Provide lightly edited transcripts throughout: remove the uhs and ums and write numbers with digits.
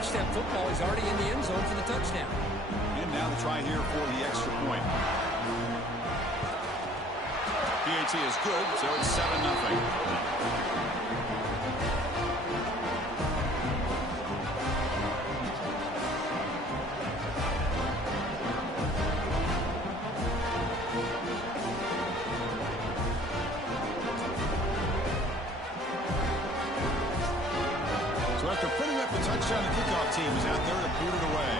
catch that football, he's already in the end zone for the touchdown. And now the try here for the extra point. PAT is good, so it's 7-0. After putting up the touchdown, the kickoff team is out there to boot it away.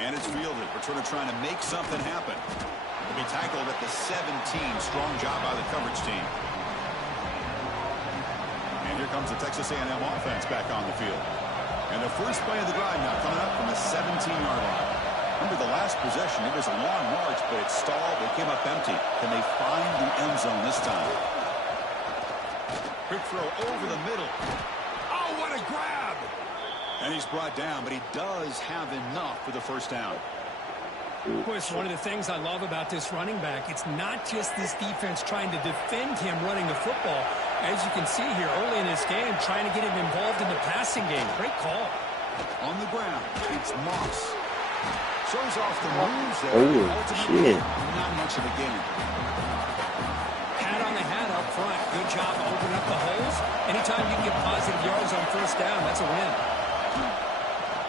And it's fielded. Returner trying to make something happen. Will be tackled at the 17. Strong job by the coverage team. And here comes the Texas A&M offense back on the field. And the first play of the drive now coming up from the 17-yard line. Remember the last possession, it was a long march, but it stalled. They came up empty. Can they find the end zone this time? Quick throw over the middle. Oh, what a grab! And he's brought down, but he does have enough for the first down. Boy, it's one of the things I love about this running back. It's not just this defense trying to defend him running the football. As you can see here early in this game, trying to get him involved in the passing game. Great call. On the ground, it's Moss. Shows off the moves there. Oh, shit. Not much of a game. Pat on the hat up front. Good job of opening up the holes. Anytime you can get positive yards on first down, that's a win.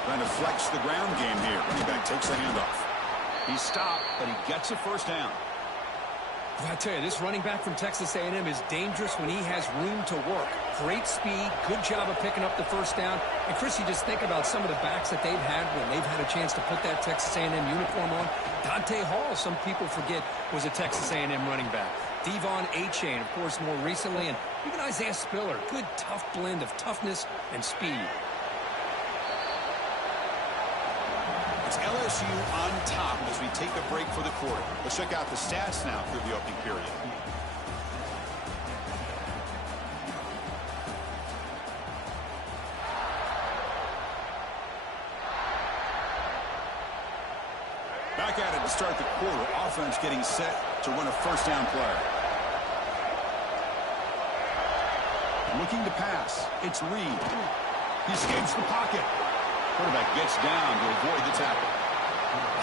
Trying to flex the ground game here. Running back takes the handoff. He's stopped, but he gets a first down. I tell you, this running back from Texas A&M is dangerous when he has room to work. Great speed, good job of picking up the first down. And, Chris, you just think about some of the backs that they've had when they've had a chance to put that Texas A&M uniform on. Dante Hall, some people forget, was a Texas A&M running back. Devon Achane, of course, more recently. And even Isaiah Spiller, good, tough blend of toughness and speed. It's LSU on top as we take a break for the quarter. Let's check out the stats now through the opening period. Back at it to start the quarter. Offense getting set to run a first down play. Looking to pass. It's Reed. He escapes the pocket. Quarterback gets down to avoid the tackle.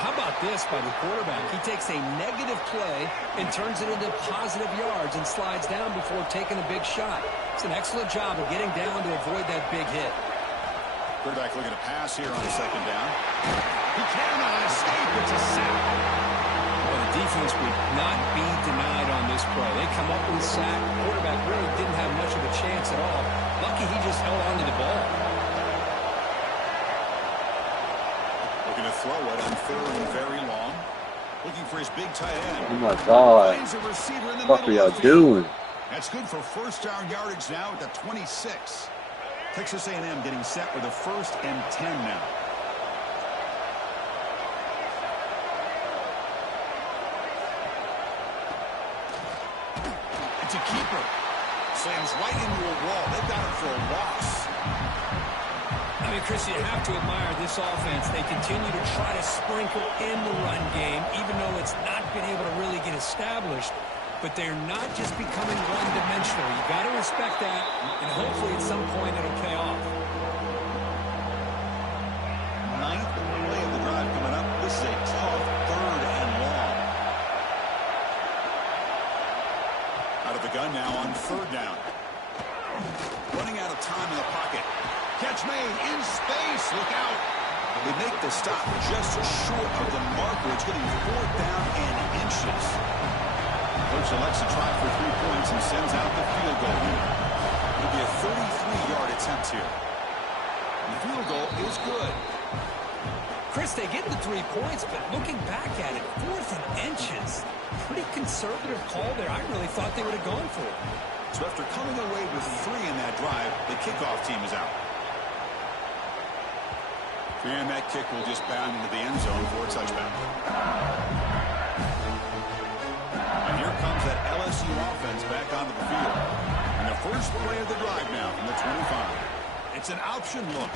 How about this by the quarterback? He takes a negative play and turns it into positive yards and slides down before taking a big shot. It's an excellent job of getting down to avoid that big hit. Quarterback looking to pass here on the second down. He cannot escape. It's a sack. Well, the defense would not be denied on this play. They come up with a sack. Quarterback really didn't have much of a chance at all. Lucky he just held on to the ball. Looking to throw it on third and very long. Looking for his big tight end. Oh my God. What are y'all doing? That's good for first down yardage now at the 26. Texas A&M getting set with a 1st and 10 now. It's a keeper. Slams right into a wall. They've got him for a loss. I mean, Chris, you have to admire this offense. They continue to try to sprinkle in the run game, even though it's not been able to really get established. But they're not just becoming one-dimensional. You got to respect that, and hopefully at some point it'll pay off. 9th play of the drive coming up. This is a tough 3rd and long. Out of the gun now on 3rd down. Running out of time in the pocket. Catch made in space. Look out. They make the stop just short of the marker. It's getting 4th down and inches. Coach elects to try for 3 points and sends out the field goal here. It'll be a 33-yard attempt here. And the field goal is good. Chris, they get the 3 points, but looking back at it, 4th and inches. Pretty conservative call there. I really thought they would have gone for it. So after coming away with 3 in that drive, the kickoff team is out. And that kick will just bound into the end zone for a touchback. And here comes that LSU offense back onto the field. And the first play of the drive now from the 25. It's an option look.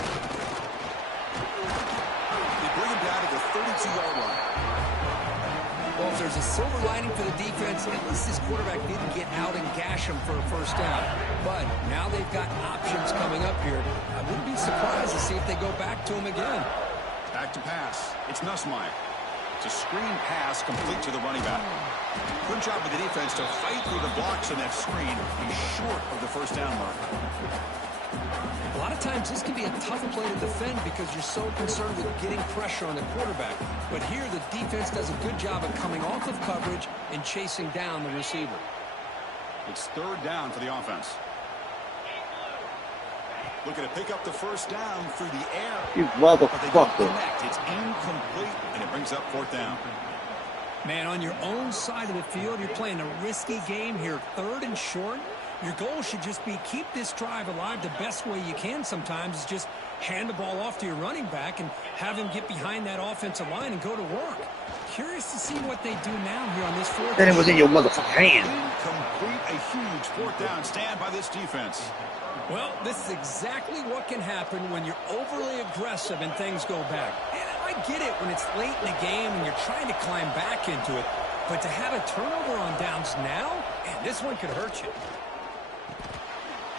They bring him down to the 32-yard line. Well, if there's a silver lining for the defense, at least this quarterback didn't get out and gash him for a first down. But now they've got options coming up here. I wouldn't be surprised to see if they go back to him again. Back to pass. It's Nussmeier. It's a screen pass complete to the running back. Good job with the defense to fight through the blocks in that screen. He's short of the first down mark. A lot of times this can be a tough play to defend because you're so concerned with getting pressure on the quarterback. But here the defense does a good job of coming off of coverage and chasing down the receiver. It's third down for the offense. Looking to pick up the first down through the air. You motherfucker. But they don't connect. It's incomplete, and it brings up fourth down. Man, on your own side of the field, you're playing a risky game here. Third and short. Your goal should just be keep this drive alive the best way you can sometimes is just hand the ball off to your running back and have him get behind that offensive line and go to work. Curious to see what they do now here on this fourth. Then it was in your motherfucking hand. Incomplete, a huge fourth down stand by this defense. Well, this is exactly what can happen when you're overly aggressive and things go back. And I get it when it's late in the game and you're trying to climb back into it. But to have a turnover on downs now, man, this one could hurt you.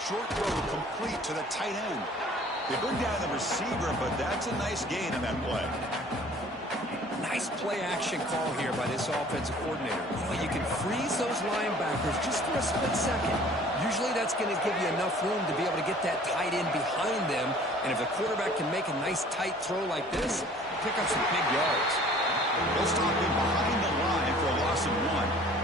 Short throw complete to the tight end. They bring down the receiver, but that's a nice gain on that play. Nice play action call here by this offensive coordinator. You know, you can freeze those linebackers just for a split second. Usually that's going to give you enough room to be able to get that tight end behind them. And if the quarterback can make a nice tight throw like this, pick up some big yards. They'll stop him behind the line for a loss of 1.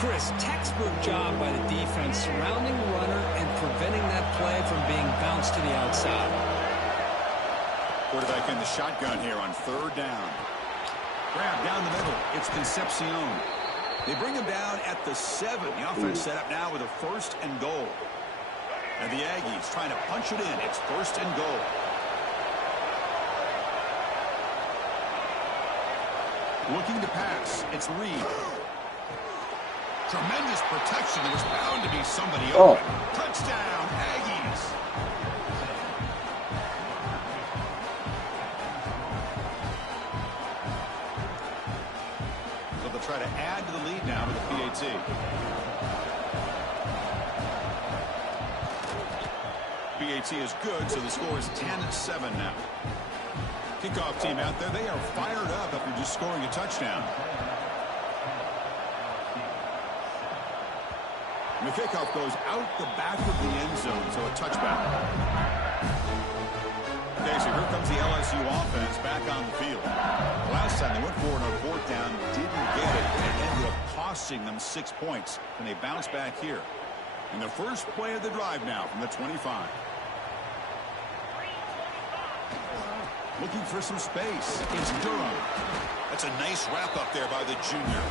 Chris, textbook job by the defense surrounding the runner and preventing that play from being bounced to the outside. Quarterback in the shotgun here on third down. Grab down the middle. It's Concepcion. They bring him down at the 7. The offense set up now with a first and goal. And the Aggies trying to punch it in. It's first and goal. Looking to pass. It's Reed. Tremendous protection. There was bound to be somebody open. Touchdown, Aggies. So they'll try to add to the lead now with the PAT. PAT is good, so the score is 10-7 now. Kickoff team out there, they are fired up after just scoring a touchdown. And the kickoff goes out the back of the end zone, so a touchback. Okay, so here comes the LSU offense back on the field. Last time they went for it on fourth down, didn't get it, and it ended up costing them 6 points. And they bounce back here. And the first play of the drive now from the 25. Looking for some space. It's Durham. That's a nice wrap up there by the junior.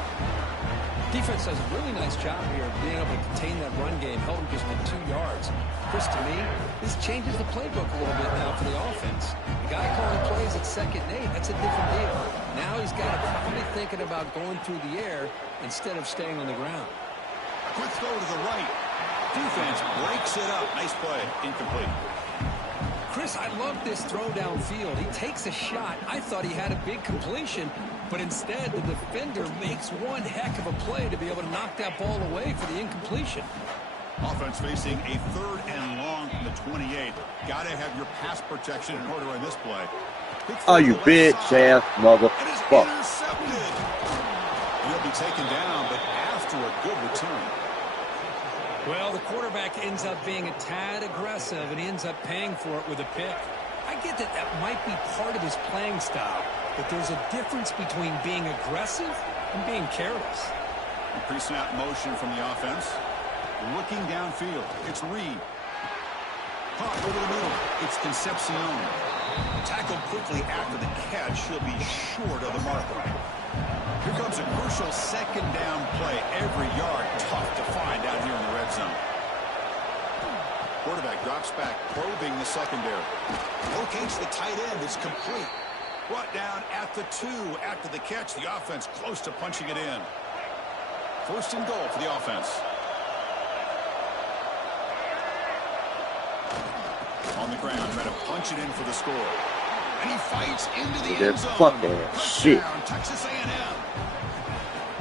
Defense does a really nice job here of being able to contain that run game, held him just at 2 yards. Chris, to me, this changes the playbook a little bit now for the offense. The guy calling plays at 2nd and 8, that's a different deal. Now he's got to probably thinking about going through the air instead of staying on the ground. A quick throw to the right. Defense breaks it up. Nice play. Incomplete. Chris, I love this throw downfield. He takes a shot. I thought he had a big completion, but instead the defender makes one heck of a play to be able to knock that ball away for the incompletion. Offense facing a 3rd and long from the 28. Got to have your pass protection in order in this play. Oh, you bitch ass motherfucker. Intercepted. He'll be taken down, but after a good return. Well, the quarterback ends up being a tad aggressive, and he ends up paying for it with a pick. I get that that might be part of his playing style, but there's a difference between being aggressive and being careless. Pre-snap motion from the offense. Looking downfield. It's Reed. Caught over the middle. It's Concepcion. Tackled quickly after the catch. He'll be short of the marker. Here comes a crucial 2nd down play. Every yard tough to find out here in the red zone. Quarterback drops back, probing the secondary. Locates the tight end. It's complete. Brought down at the 2 after the catch. The offense close to punching it in. First and goal for the offense. On the ground, trying to punch it in for the score. And he fights into the end zone. Fucking shit. Texas A&M.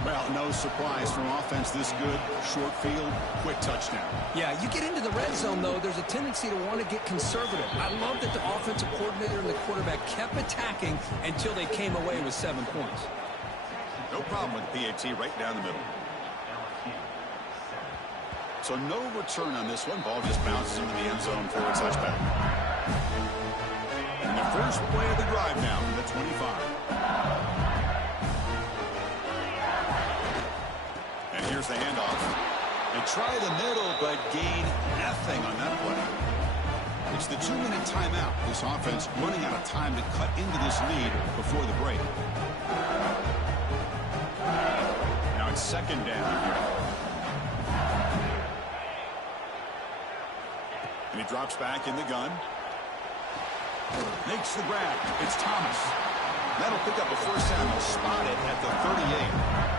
Well, no surprise from offense this good. Short field, quick touchdown. Yeah, you get into the red zone, though, there's a tendency to want to get conservative. I love that the offensive coordinator and the quarterback kept attacking until they came away with 7 points. No problem with PAT right down the middle. So no return on this one. Ball just bounces into the end zone for a touchback. And the first play of the drive now from the 25. And here's the handoff. They try the middle, but gain nothing on that play. It's the 2-minute timeout. This offense running out of time to cut into this lead before the break. Now it's second down here. And he drops back in the gun. Makes the grab. It's Thomas. That'll pick up a first down. He'll spot it at the 38.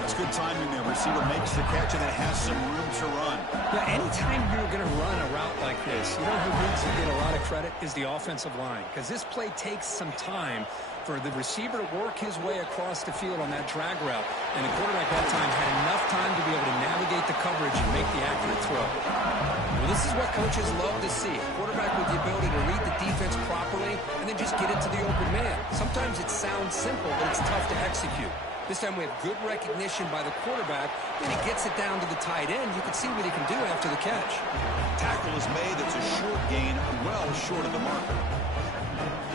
That's good timing there. Receiver makes the catch and it has some room to run. Yeah, anytime you're going to run a route like this, you know who needs to get a lot of credit is the offensive line. Because this play takes some time for the receiver to work his way across the field on that drag route. And the quarterback that time had enough time to be able to navigate the coverage and make the accurate throw. Well, this is what coaches love to see. A quarterback with the ability to read the defense properly and then just get it to the open man. Sometimes it sounds simple, but it's tough to execute. This time we have good recognition by the quarterback. Then he gets it down to the tight end. You can see what he can do after the catch. Tackle is made. That's a short gain, well short of the marker.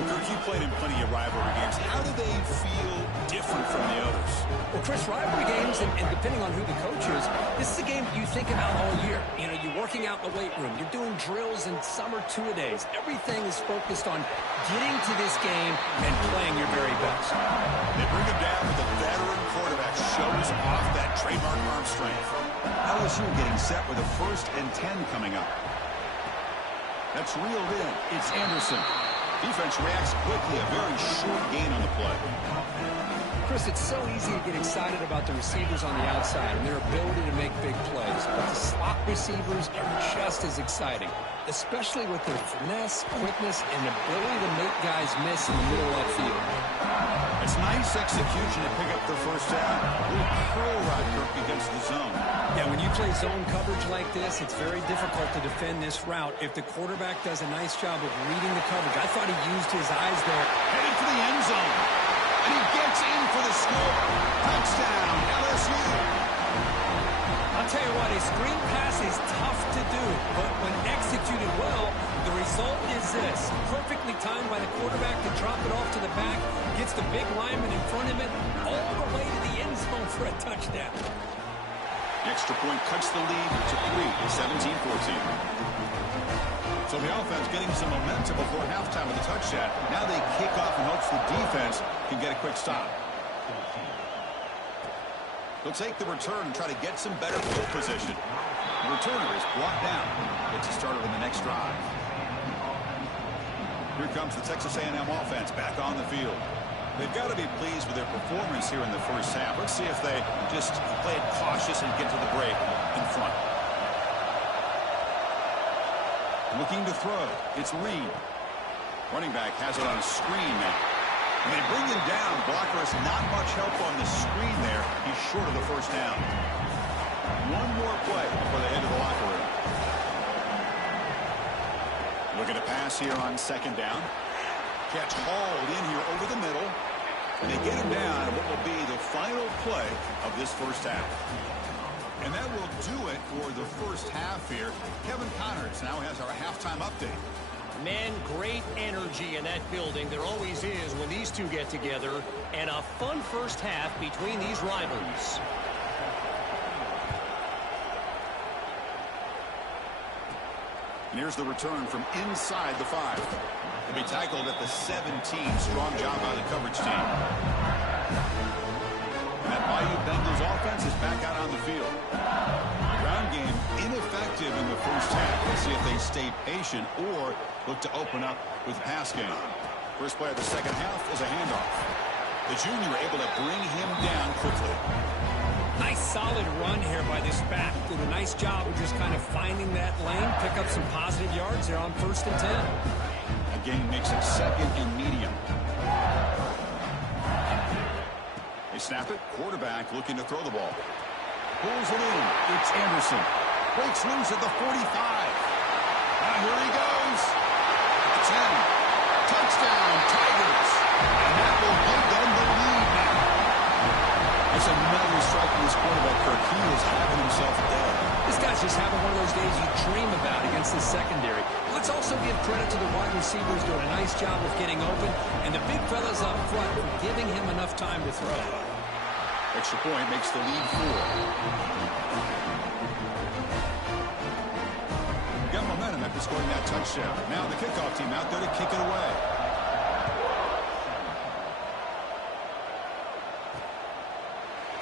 Kirk, you played in plenty of rivalry games. How do they feel different from the others? Well, Chris, rivalry games, and depending on who the coach is, this is a game you think about all year. You know, you're working out in the weight room. You're doing drills and summer two-a-days. Everything is focused on getting to this game and playing your very best. They bring him down with a veteran quarterback. Shows off that trademark arm strength. LSU getting set with a 1st and 10 coming up. That's reeled in. It's Anderson. Defense reacts quickly. A very short gain on the play. Chris, it's so easy to get excited about the receivers on the outside and their ability to make big plays. But the slot receivers are just as exciting, especially with their finesse, quickness, and ability to make guys miss in the middle of that field. It's nice execution to pick up the first down. A little curl rod, Kirk, against the zone. Yeah, when you play zone coverage like this, it's very difficult to defend this route if the quarterback does a nice job of reading the coverage. I thought he used his eyes there. Headed for the end zone. And he gets in for the score. Touchdown, LSU. I'll tell you what, a screen pass is tough to do, but when executed well, the result is this. Perfectly timed by the quarterback to drop it off to the back, gets the big lineman in front of him, all the way to the end zone for a touchdown. Extra point cuts the lead to 3, 17-14. So the offense getting some momentum before halftime with a touchdown. Now they kick off in hopes the defense can get a quick stop. They'll take the return and try to get some better field position. The returner is brought down. Gets a starter in the next drive. Here comes the Texas A&M offense back on the field. They've got to be pleased with their performance here in the first half. Let's see if they just play it cautious and get to the break in front. Looking to throw. It's Reed. Running back has it on a screen now. And they bring him down. Blocker has not much help on the screen there. He's short of the first down. One more play before they head to the locker room. Looking to pass here on second down. Catch hauled in here over the middle. And they get him down in what will be the final play of this first half. And that will do it for the first half here. Kevin Connors now has our halftime update. Man, great energy in that building. There always is when these two get together. And a fun first half between these rivals. And here's the return from inside the 5. He'll be tackled at the 17. Strong job by the coverage team. And that Bayou Bengals offense is back out on the field. Ground game ineffective in the first half. Let's see if they stay patient or look to open up with the pass game. First play of the second half is a handoff. The junior able to bring him down quickly. Nice solid run here by this back. Did a nice job of just kind of finding that lane, pick up some positive yards there on 1st and 10. Again makes it 2nd and medium. They snap it. Quarterback looking to throw the ball. Pulls it in. It's Anderson. Breaks loose at the 45. Now here he goes. 10. Touchdown, Tigers. And that will give them the lead now. That's another strike from this quarterback, Kirk. He is having himself a day. This guy's just having one of those days you dream about against the secondary. Let's also give credit to the wide receivers doing a nice job of getting open, and the big fellas up front for giving him enough time to throw. Extra point makes the lead 4. Got momentum after scoring that touchdown. Now the kickoff team out there to kick it away.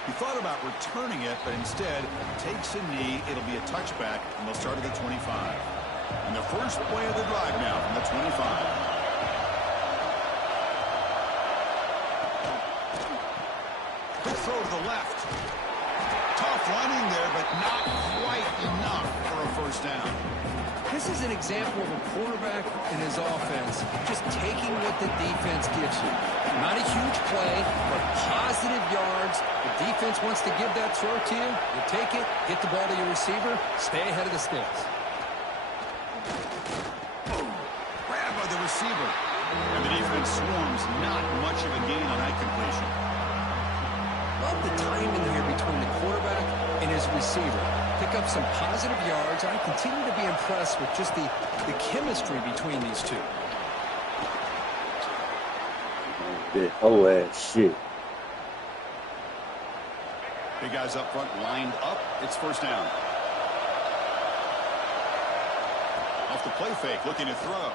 He thought about returning it, but instead takes a knee. It'll be a touchback, and they'll start at the 25. And the first play of the drive now from the 25. Quick throw to the left. Tough running there, but not quite enough for a first down. This is an example of a quarterback and his offense just taking what the defense gives you. Not a huge play, but positive yards. The defense wants to give that throw to you. You take it, get the ball to your receiver, stay ahead of the sticks. Grab by the receiver. And the defense swarms. Not much of a gain on that completion. Love the timing here between the quarterback and his receiver. Pick up some positive yards. I continue to be impressed with just the chemistry between these two. Oh, shit. Big guys up front lined up. It's first down. Off the play fake, looking to throw.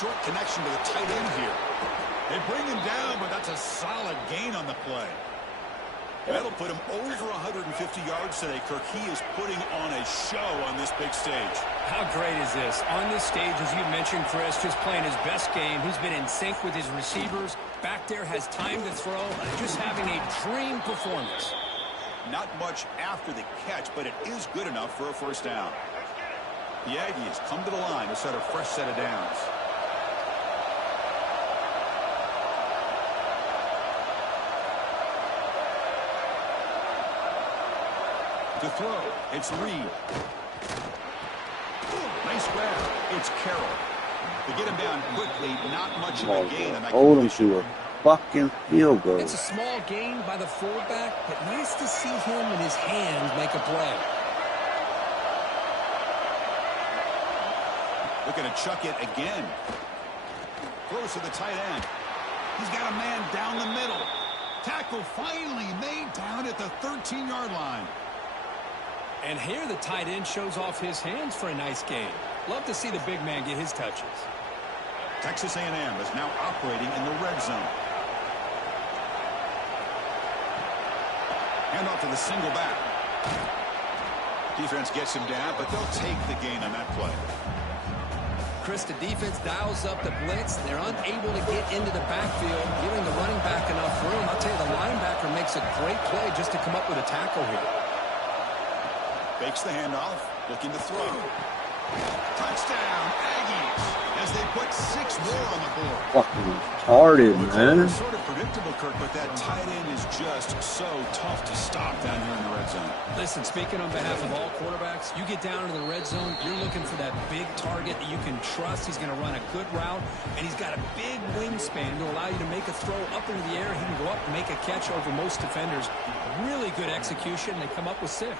Short connection to the tight end here. They bring him down, but that's a solid gain on the play. That'll put him over 150 yards today, Kirk. He is putting on a show on this big stage. How great is this? On this stage, as you mentioned, Chris, just playing his best game. He's been in sync with his receivers. Back there, has time to throw. Just having a dream performance. Not much after the catch, but it is good enough for a first down. The Aggies come to the line to set a fresh set of downs. To throw, it's Reed. Nice grab. It's Carroll. To get him down quickly, not much of a gain on that Hold him completion. to a fucking field goal. It's a small gain by the fullback, but nice to see him and his hands make a play. Looking to chuck it again. Throws to the tight end. He's got a man down the middle. Tackle finally made down at the 13-yard line. And here the tight end shows off his hands for a nice gain. Love to see the big man get his touches. Texas A&M is now operating in the red zone. Hand off to the single back. Defense gets him down, but they'll take the gain on that play. Chris, the defense dials up the blitz. They're unable to get into the backfield, giving the running back enough room. I'll tell you, the linebacker makes a great play just to come up with a tackle here. Fakes the handoff, looking to throw. Touchdown, Aggies, as they put 6 more on the board. Fucking retarded, man. It's sort of predictable, Kirk, but that tight end is just so tough to stop down here in the red zone. Listen, speaking on behalf of all quarterbacks, you get down into the red zone, you're looking for that big target that you can trust. He's going to run a good route, and he's got a big wingspan to allow you to make a throw up into the air. He can go up and make a catch over most defenders. Really good execution. They come up with 6.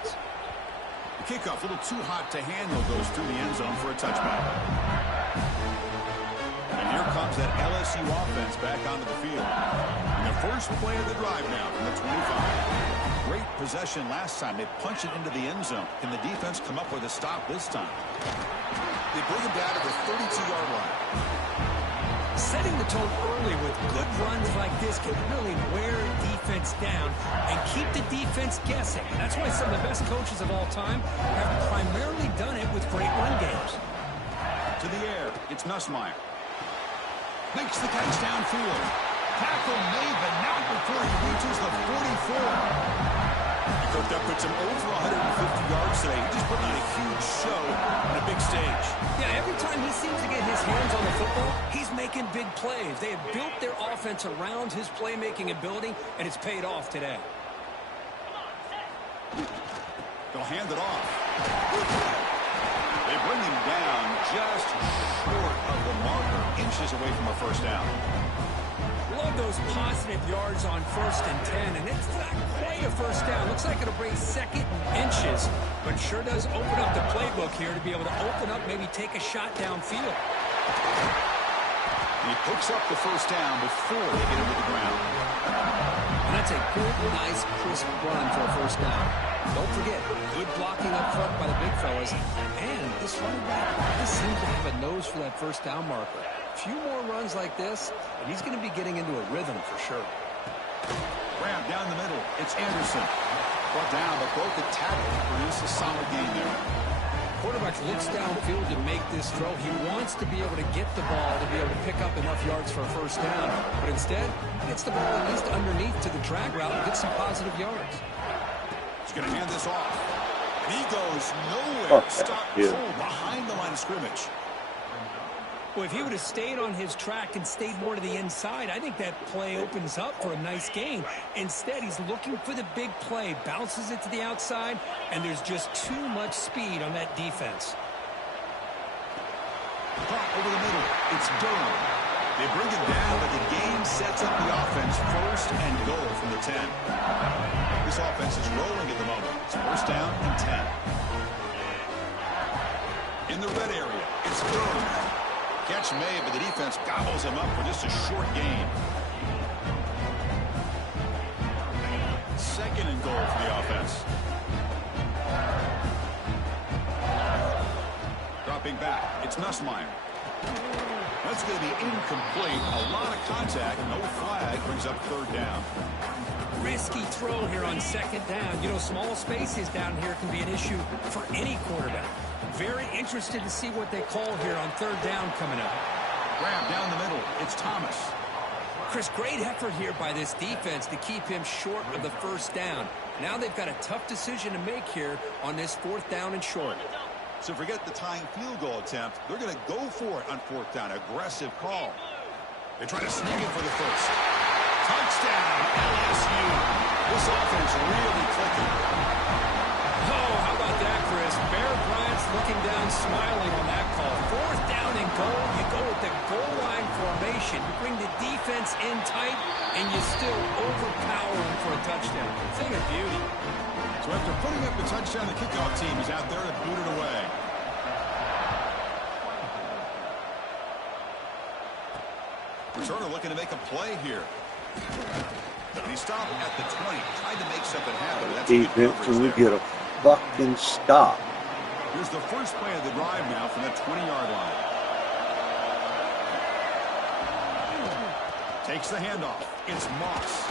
The kickoff, a little too hot to handle, goes through the end zone for a touchback. And here comes that LSU offense back onto the field. And the first play of the drive now from the 25. Great possession last time. They punch it into the end zone. Can the defense come up with a stop this time? They bring him down to the 32-yard line. Setting the tone early with good runs like this can really wear defense down and keep the defense guessing. That's why some of the best coaches of all time have primarily done it with great run games. To the air, it's Nussmeier. Makes the catch downfield. Tackle made, but not before he reaches the 44. That puts him over 150 50 yards today. He just put on a huge show on a big stage. Yeah, every time he seems to get his hands on the football, he's making big plays. They have built their offense around his playmaking ability, and it's paid off today. They'll hand it off. They bring him down just short of the marker, inches away from a first down. Love those positive yards on 1st and 10, and it's not quite a first down. Looks like it'll bring 2nd and inches, but sure does open up the playbook here to be able to open up, maybe take a shot downfield. He picks up the first down before they get into the ground. And that's a good, nice, crisp run for a first down. Don't forget, good blocking up front by the big fellas. And this running back does seem to have a nose for that first down marker. A few more runs like this, and he's going to be getting into a rhythm for sure. Grab down the middle. It's Anderson. Brought down, but broke the tackle. Produce a solid gain there. Quarterback looks downfield to make this throw. He wants to be able to get the ball to be able to pick up enough yards for a first down. But instead, gets the ball at least underneath to the drag route and gets some positive yards. He's going to hand this off. And he goes nowhere. Stop cold behind the line of scrimmage. Well, if he would have stayed on his track and stayed more to the inside, I think that play opens up for a nice gain. Instead, he's looking for the big play, bounces it to the outside, and there's just too much speed on that defense. Caught over the middle. It's Durham. They bring him down, but the game sets up the offense 1st and goal from the 10. This offense is rolling at the moment. It's 1st down and 10. In the red area, it's Durham. Catch made, but the defense gobbles him up for just a short gain. 2nd and goal for the offense. Dropping back, it's Nussmeier. That's going to be incomplete. A lot of contact, no flag, brings up 3rd down. Risky throw here on 2nd down. You know, small spaces down here can be an issue for any quarterback. Very interested to see what they call here on 3rd down coming up. Grab down the middle. It's Thomas. Chris, great effort here by this defense to keep him short of the first down. Now they've got a tough decision to make here on this 4th down and short. So forget the tying field goal attempt. They're going to go for it on 4th down. Aggressive call. They try to sneak it for the first. Touchdown, LSU. This offense really clicking. Oh, how about that, Chris? Bear Bryant's looking down, smiling on that call. 4th down and goal. You go with the goal line formation. You bring the defense in tight, and you still overpower them for a touchdown. Thing of beauty. So after putting up the touchdown, the kickoff team is out there to boot it away. Returner looking to make a play here. And he stopped at the 20. Tried to make something happen. That's defense, and we get a fucking stop. Here's the first play of the drive now from that 20-yard line. Takes the handoff. It's Moss.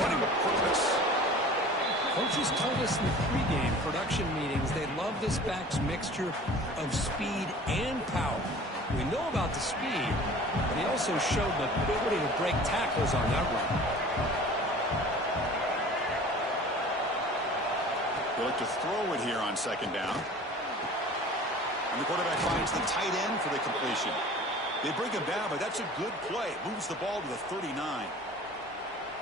Running with purpose. Coaches told us in the pregame production meetings they love this back's mixture of speed and power. We know about the speed, but he also showed the ability to break tackles on that run. They look to throw it here on 2nd down. And the quarterback finds the tight end for the completion. They bring him down, but that's a good play. Moves the ball to the 39.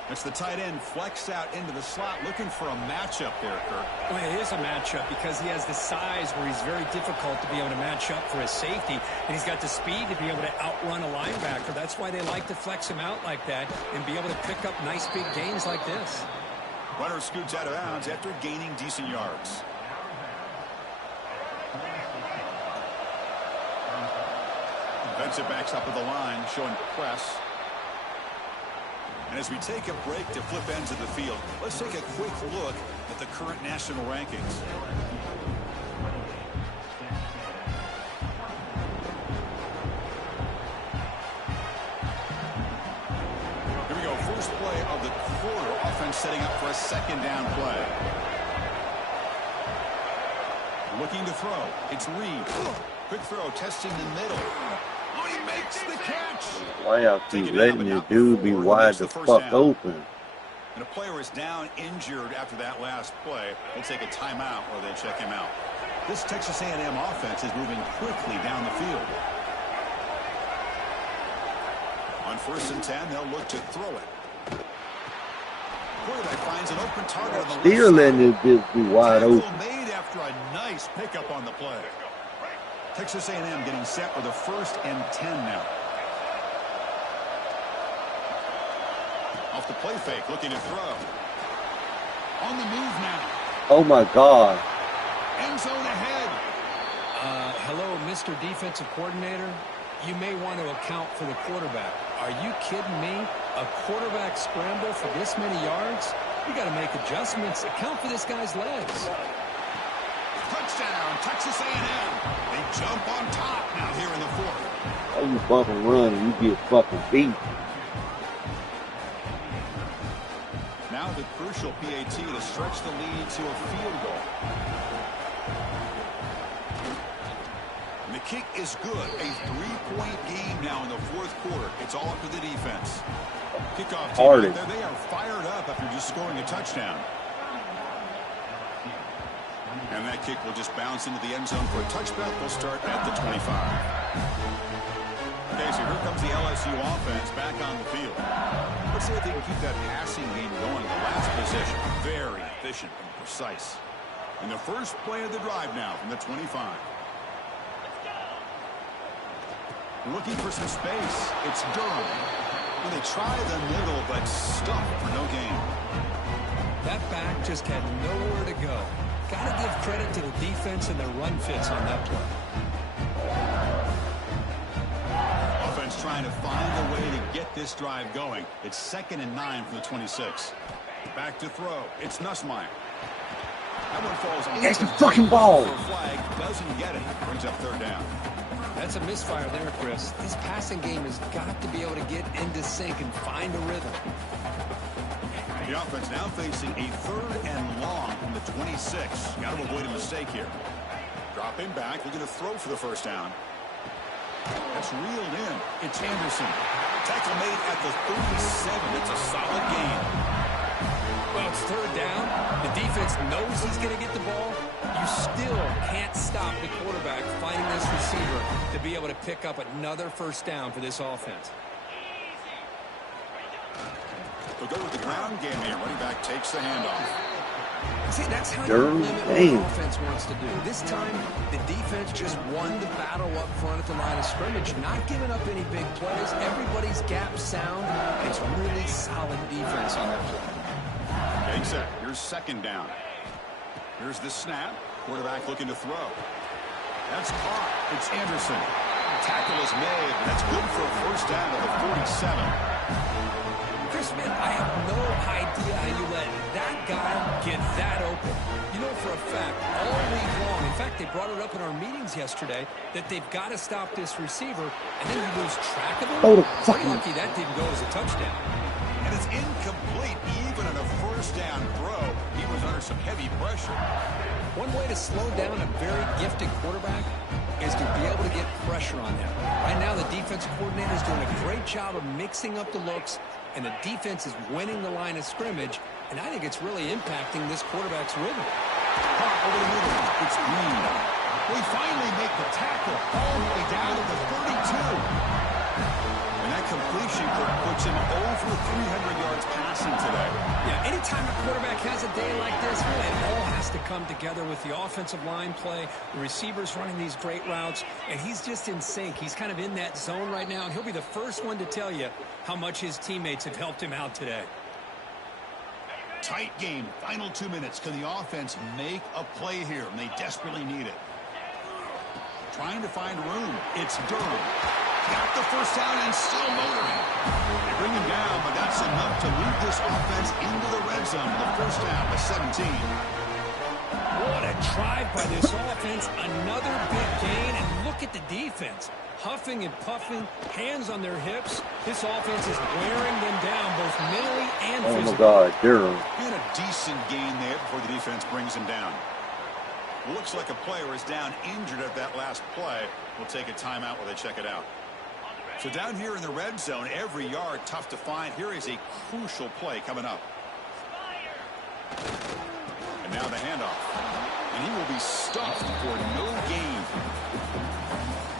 It's the tight end flexed out into the slot, looking for a matchup there, Kirk. Well, it is a matchup because he has the size where he's very difficult to be able to match up for his safety, and he's got the speed to be able to outrun a linebacker. That's why they like to flex him out like that and be able to pick up nice big gains like this. Runner scoots out of bounds after gaining decent yards. Defensive backs up at the line, showing press. And as we take a break to flip ends of the field, let's take a quick look at the current national rankings. Here we go. First play of the quarter. Offense setting up for a 2nd down play. Looking to throw. It's Reed. Quick throw, testing the middle. Oh, he makes the catch. Why y'all keep letting your dude be wide the fuck open? And a player is down injured after that last play. We'll take a timeout while they check him out. This Texas A&M offense is moving quickly down the field. On 1st and 10, they'll look to throw it. Quarterback finds an open target on the Still letting this bitch be wide tackle open. made after a nice pickup on the play. Texas A&M getting set with a 1st and 10 now. Off the play fake, looking to throw. On the move now. Oh my God. End zone ahead. Hello, Mr. Defensive Coordinator. You may want to account for the quarterback. Are you kidding me? A quarterback scramble for this many yards? You got to make adjustments. Account for this guy's legs. Touchdown, Texas A&M. They jump on top now here in the 4th. Oh, you bump and run and you get fucking beat. Now the crucial PAT to stretch the lead to a field goal. And the kick is good. A 3-point game now in the 4th quarter. It's all up to the defense. Kickoff team right there. They are fired up after just scoring a touchdown. And that kick will just bounce into the end zone for a touchback. They'll start at the 25. Okay, so here comes the LSU offense back on the field. Let's see if they can keep that passing game going. The last possession, very efficient and precise. And the first play of the drive now from the 25. Looking for some space. It's Durham. And they try the middle, but stuffed for no gain. That back just had nowhere to go. Got to give credit to the defense and their run fits on that play. Offense trying to find a way to get this drive going. It's 2nd and 9 from the 26. Back to throw. It's Nussmeier. That one falls on That's the fucking ball. For a flag. Doesn't get it. Brings up 3rd down. That's a misfire there, Chris. This passing game has got to be able to get into sync and find a rhythm. The offense now facing a 3rd and long from the 26. Got to avoid a mistake here. Dropping back, looking to throw for the 1st down. That's reeled in. It's Anderson. Tackle made at the 37. It's a solid gain. Well, it's 3rd down. The defense knows he's going to get the ball. You still can't stop the quarterback finding this receiver to be able to pick up another 1st down for this offense. They'll go with the ground game here. Running back takes the handoff. See, that's how you limit what the offense wants to do. This time, the defense just won the battle up front at the line of scrimmage, not giving up any big plays. Everybody's gap sound. It's really solid defense on that play. Getting set. Here's 2nd down. Here's the snap. Quarterback looking to throw. That's caught. It's Anderson. Tackle is made. That's good for a 1st down at the 47. Chris, man, I have no idea how you let that guy get that open. You know for a fact, all week long, in fact, they brought it up in our meetings yesterday, that they've got to stop this receiver, and then you lose track of him. Oh, the Pretty lucky that didn't go as a touchdown. And it's incomplete even on a 1st down throw. He was under some heavy pressure. One way to slow down a very gifted quarterback is to be able to get pressure on him. Right now, the defensive coordinator is doing a great job of mixing up the looks, and the defense is winning the line of scrimmage, and I think it's really impacting this quarterback's rhythm. Caught over the middle. It's Green. They finally make the tackle all the way down to the 32. And that completion puts him over 300 yards passing today. Yeah, anytime a quarterback has a day like this, really, it all has to come together with the offensive line play, the receivers running these great routes, and he's just in sync. He's kind of in that zone right now, and he'll be the first one to tell you how much his teammates have helped him out today. Tight game. Final 2 minutes. Can the offense make a play here? And they desperately need it. Trying to find room. It's Durham. Got the 1st down and still motoring. They bring him down, but that's enough to move this offense into the red zone. The 1st down to 17. What a drive by this offense. Another big gain, and look at the defense. Huffing and puffing, hands on their hips. This offense is wearing them down both mentally and physically. Oh, my God, Durham. And a decent gain there before the defense brings him down. Looks like a player is down injured at that last play. We'll take a timeout while they check it out. So down here in the red zone, every yard tough to find. Here is a crucial play coming up. And now the handoff. And he will be stuffed for no gain.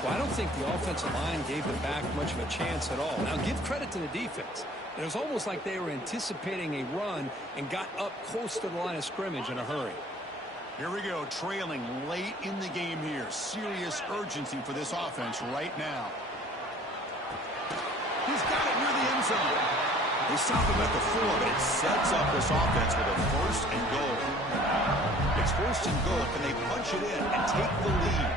Well, I don't think the offensive line gave them back much of a chance at all. Now, give credit to the defense. It was almost like they were anticipating a run and got up close to the line of scrimmage in a hurry. Here we go, trailing late in the game here. Serious urgency for this offense right now. He's got it near the end zone. They stop him at the 4, but it sets up this offense with a 1st and goal. It's 1st and goal. Can they punch it in and take the lead?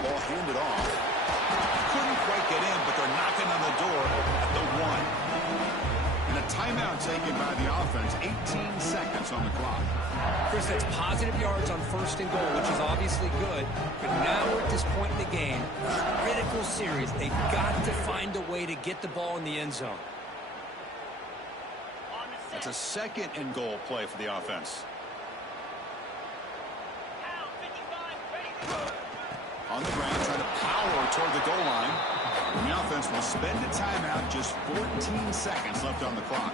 Ball handed off. Couldn't quite get in, but they're knocking on the door at the 1. And a timeout taken by the offense. 18 seconds on the clock. Chris, that's positive yards on 1st and goal, which is obviously good. But now we're at this point in the game, critical series. They've got to find a way to get the ball in the end zone. That's a 2nd and goal play for the offense. On the ground, trying to power toward the goal line. And the offense will spend a timeout, just 14 seconds left on the clock.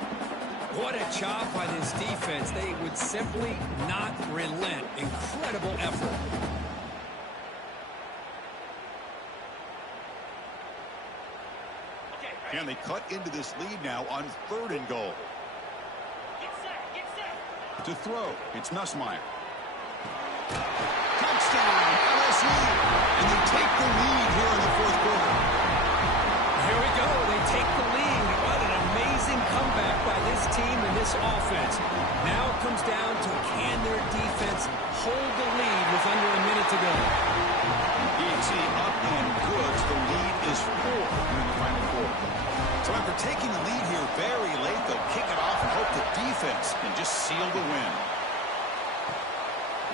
What a job by this defense. They would simply not relent. Incredible effort. And they cut into this lead now on 3rd and goal. To throw, it's Nussmeier. Touchdown, LSU. And they take the lead here in the 4th quarter. Here we go. They take the lead. What an amazing comeback by this team and this offense. Now it comes down to can their defense hold the lead with under a minute to go. ET up and good. The lead is 4 here in the final quarter. So after taking the lead here very late, they'll kick it off and hope the defense can just seal the win.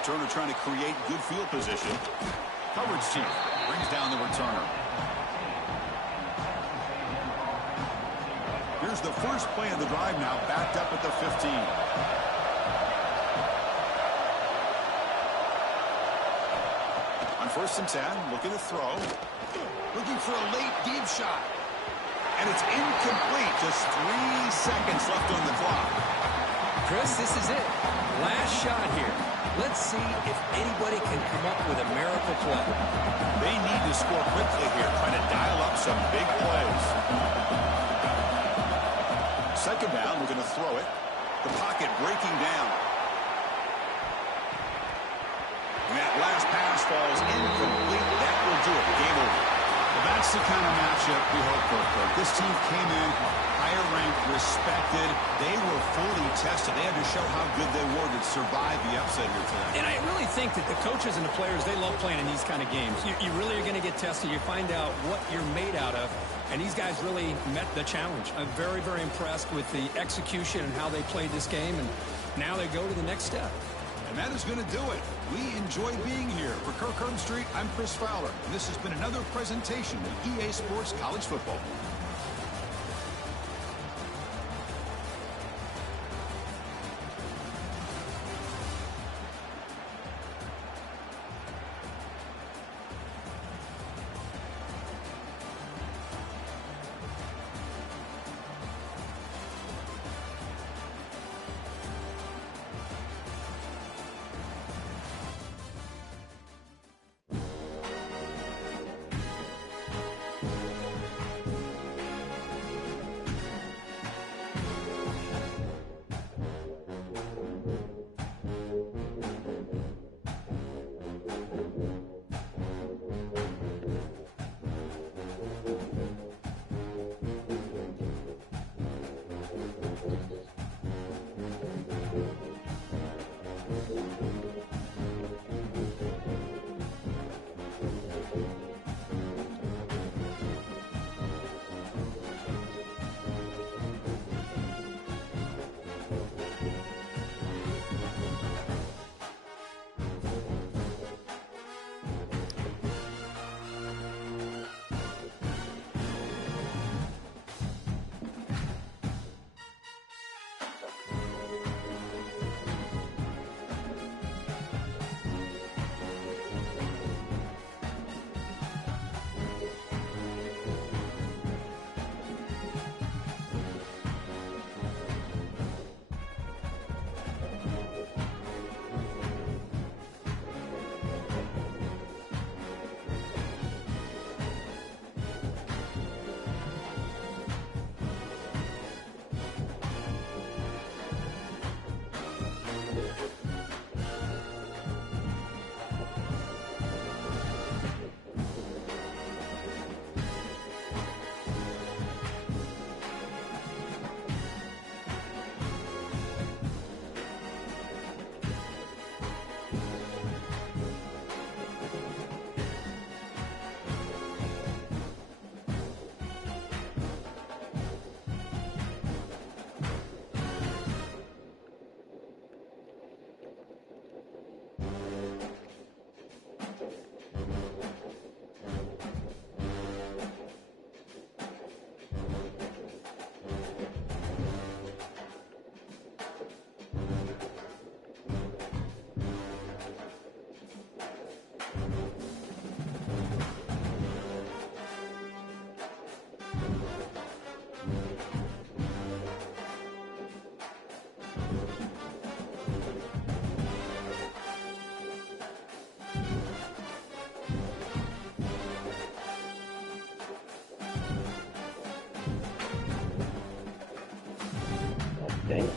Returner trying to create good field position. Coverage team brings down the returner. Here's the first play of the drive now, backed up at the 15. On 1st and 10, looking to throw. Looking for a late deep shot. And it's incomplete. Just 3 seconds left on the clock. Chris, this is it. Last shot here. Let's see if anybody can come up with a miracle play. They need to score quickly here, trying to dial up some big plays. 2nd down, we're going to throw it. The pocket breaking down. And that last pass falls incomplete. That will do it. Game over. Well, that's the kind of matchup we hope for. This team came in higher ranked, respected. They were fully tested. They had to show how good they were to survive the upset here today. And I really think that the coaches and the players, they love playing in these kind of games. You really are going to get tested. You find out what you're made out of. And these guys really met the challenge. I'm very, very impressed with the execution and how they played this game. And now they go to the next step. And that is going to do it. We enjoyed being here. For Kirk Herbstreit, I'm Chris Fowler. And this has been another presentation of EA Sports College Football. Damn.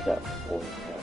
I got 4.